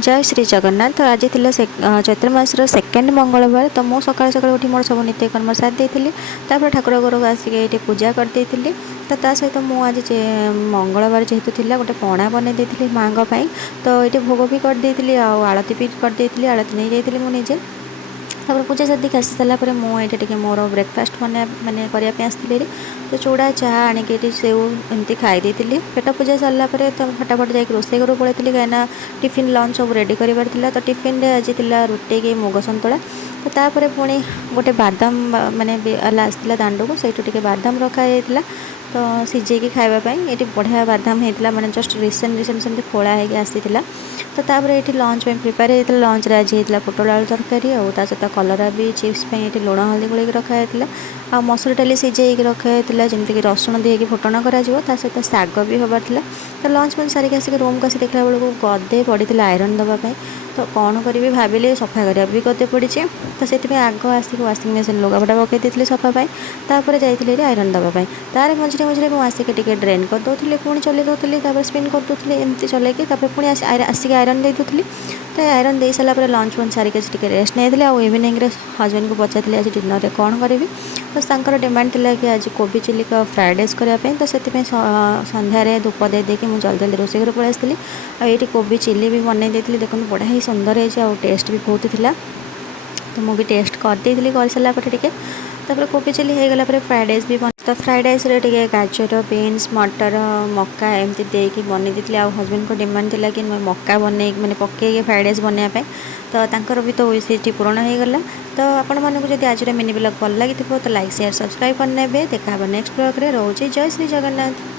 जय श्री जगन्नाथ। तो आज थी चैत्र मासर सेकेंड मंगलवार। तो मु सकाल सकाल उठी मोर सब नित्यकर्म सारी देती ठाकुर घर को आसिक ये पूजा करदे। तो सहित मुझे आज मंगलवार जेहेतु थी गोटे पणा बन देती माँ तो ये भोग भी करदे आलती भी करदे आलती नहीं जाती मुझे तापर पूजा सारिक आसी सारापर मुझे मोर ब्रेकफास्ट मैंने करने आसती तो चूड़ा चाह आणिकी सेव एमती खाई पेट पूजा सारापर तो फटाफट जा रोसे घर पड़े कहीं टिफिन लंच सब रेडी कर तो टिफिन आज रुटी की मुग संतुला तो तापर पुणी गोटे बादाम माने आसला दांड को सही बादाम रखाई तो सीझे खावाई ये बढ़िया बादाम होता माने जस्ट रिसेंट सेमती खोला होगी आसी तो तापर ये लंच में प्रिपेयर होता लंच आज होता पोटल आलू तरकारी और सहित कलरा भी चिप्स ये लुण हल्दी गोल रखाई आ मसूर डाली सीझे रखाई जमीक रसुण देके फुटण कर सहित शाग भी हबार तो लंच में सारिक आसिक रूम को आसी देखला बेलू गदे पड़ी आयरन दवाई तो कौन करी भाविली सफा करा भी गदे पड़ी तो से आग आसिक वाशिंग मेसीन लुगापटा पकई सफापाई तापर जाइए आयरन दवाई तार मझे मझे मुझे आसिक ड्रेन करदे पुणी चल दूसरी स्पिन करदे एमती चलैकी पुणी आसिक आयरन दे दूसरी तो आयरन दे सारापर लंच वंच सारिक रेस्ट नहीं आउ इवनिंग हजबैंड को पचारि आज डिनर में कौन करी तो सांकर डिमांड थी कि आज कोबी चिल्ली का फ्राइड राइस करने तो से सन्धार धूप दे देखिए मुझे जल्दी जल्दी रोसे घर पलि आसती ये कोबी चिल्ली भी बनई देती देखो बढ़िया ही सुंदर है टेस्ट भी बहुत थिला तो मुझे टेस्ट करदे कर सारापर तापर कोबी चिल्ली हो गला फ्राइड राइस भी बन तो फ्राइड राइस रे गाजर बीन्स मटर मक्का एमती देकी बनी दी हजबैंड को डिमांड थी कि मैं मक्का बन मैंने पकईके फ्राइड राइस बनवाई तो तांकर भी तो विश पूरण हो गला तो आपण मानक जब आज मिनी ब्लॉग भल लगी तो लाइक शेयर सब्सक्राइब करने देखा नेक्स्ट ब्लॉग रे रोचे जय श्री जगन्नाथ।